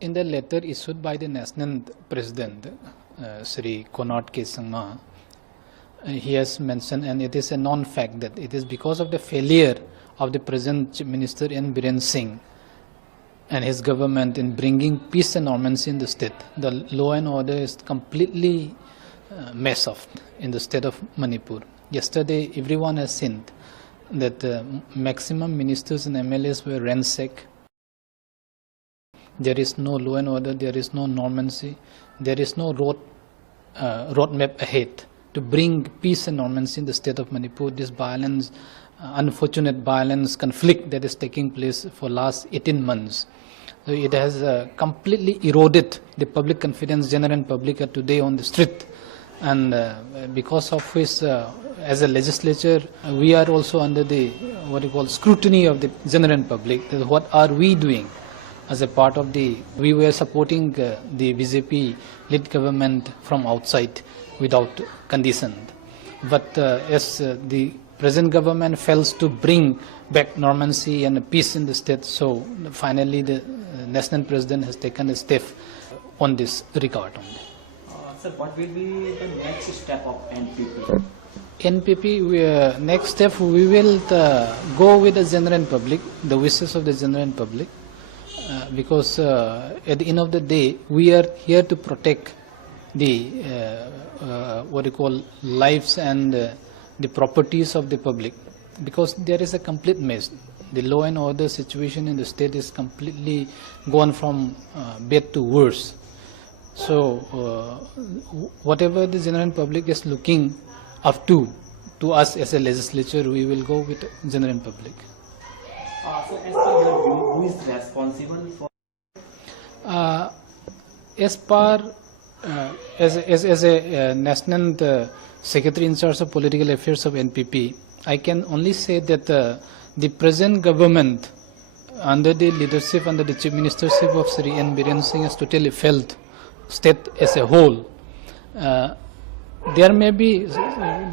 In the letter issued by the National President, Sri Konark K. Sangma, he has mentioned, and it is a non-fact, that it is because of the failure of the present Chief Minister N. Biren Singh and his government in bringing peace and normalcy in the state. The law and order is completely messed up in the state of Manipur. Yesterday, everyone has seen that maximum ministers and MLAs were ransacked. There is no law and order, there is no normalcy, there is no roadmap ahead to bring peace and normalcy in the state of Manipur. This violence, unfortunate violence, conflict that is taking place for last 18 months. So it has completely eroded the public confidence. General public are today on the street, and because of which, as a legislature, we are also under the scrutiny of the general public. What are we doing? As a part of we were supporting the BJP-led government from outside without condition. But as the present government fails to bring back normalcy and peace in the state, so finally the national president has taken a step on this regard. Sir, what will be the next step of NPP? NPP, next step, we will go with the general public, the wishes of the general public. Because at the end of the day, we are here to protect the lives and the properties of the public, because there is a complete mess. The law and order situation in the state is completely gone from bad to worse. So whatever the general public is looking up to us as a legislature, we will go with general public. So as per your view, who is responsible for? As a national secretary in charge of political affairs of NPP, I can only say that the present government, under the leadership, under the chief ministership of Sri N. Biren Singh, has totally failed state as a whole. There may be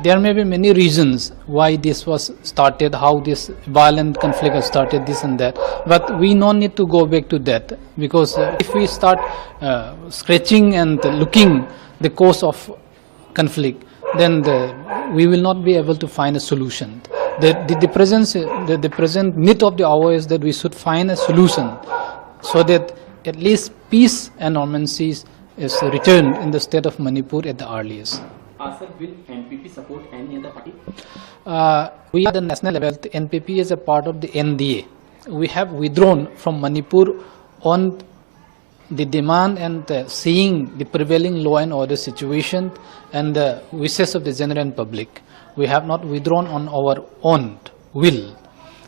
many reasons why this was started, how this violent conflict has started, this and that. But we no need to go back to that, because if we start scratching and looking the cause of conflict, then we will not be able to find a solution. The present need of the hour is that we should find a solution, so that at least peace and normalcy is returned in the state of Manipur at the earliest. Sir, will NPP support any other party? We are the national level. The NPP is a part of the NDA. We have withdrawn from Manipur on the demand and seeing the prevailing law and order situation and the wishes of the general public. We have not withdrawn on our own will.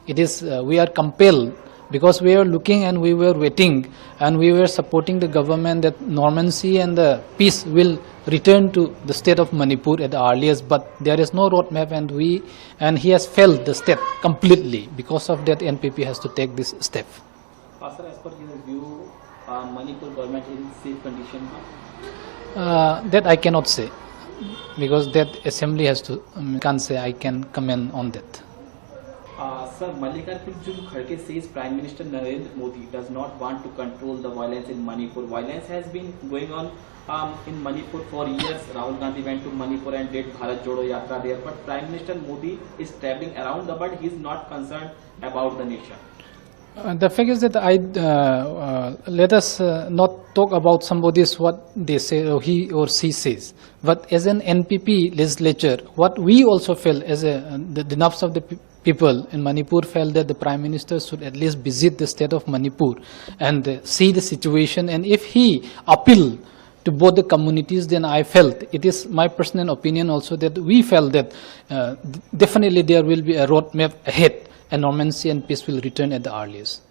It is we are compelled, because we are looking and we were waiting and we were supporting the government that normalcy and the peace will return to the state of Manipur at the earliest, but there is no roadmap, and he has failed the step completely. Because of that, NPP has to take this step. Sir, as per your view, Manipur government is in safe condition? That I cannot say, because that assembly has to, can't say I can comment on that. Sir, Mallikarjun Kharge says Prime Minister Narendra Modi does not want to control the violence in Manipur. Violence has been going on in Manipur for years. Rahul Gandhi went to Manipur and did Bharat Jodo Yatra there. But Prime Minister Modi is traveling around the world. He is not concerned about the nation. The fact is that let us not talk about somebody's what they say or he or she says. But as an NPP legislature, what we also felt as the nerves of the people in Manipur felt that the Prime Minister should at least visit the state of Manipur and see the situation. And if he appealed to both the communities, then I felt, it is my personal opinion also, that we felt that definitely there will be a roadmap ahead, and normalcy and peace will return at the earliest.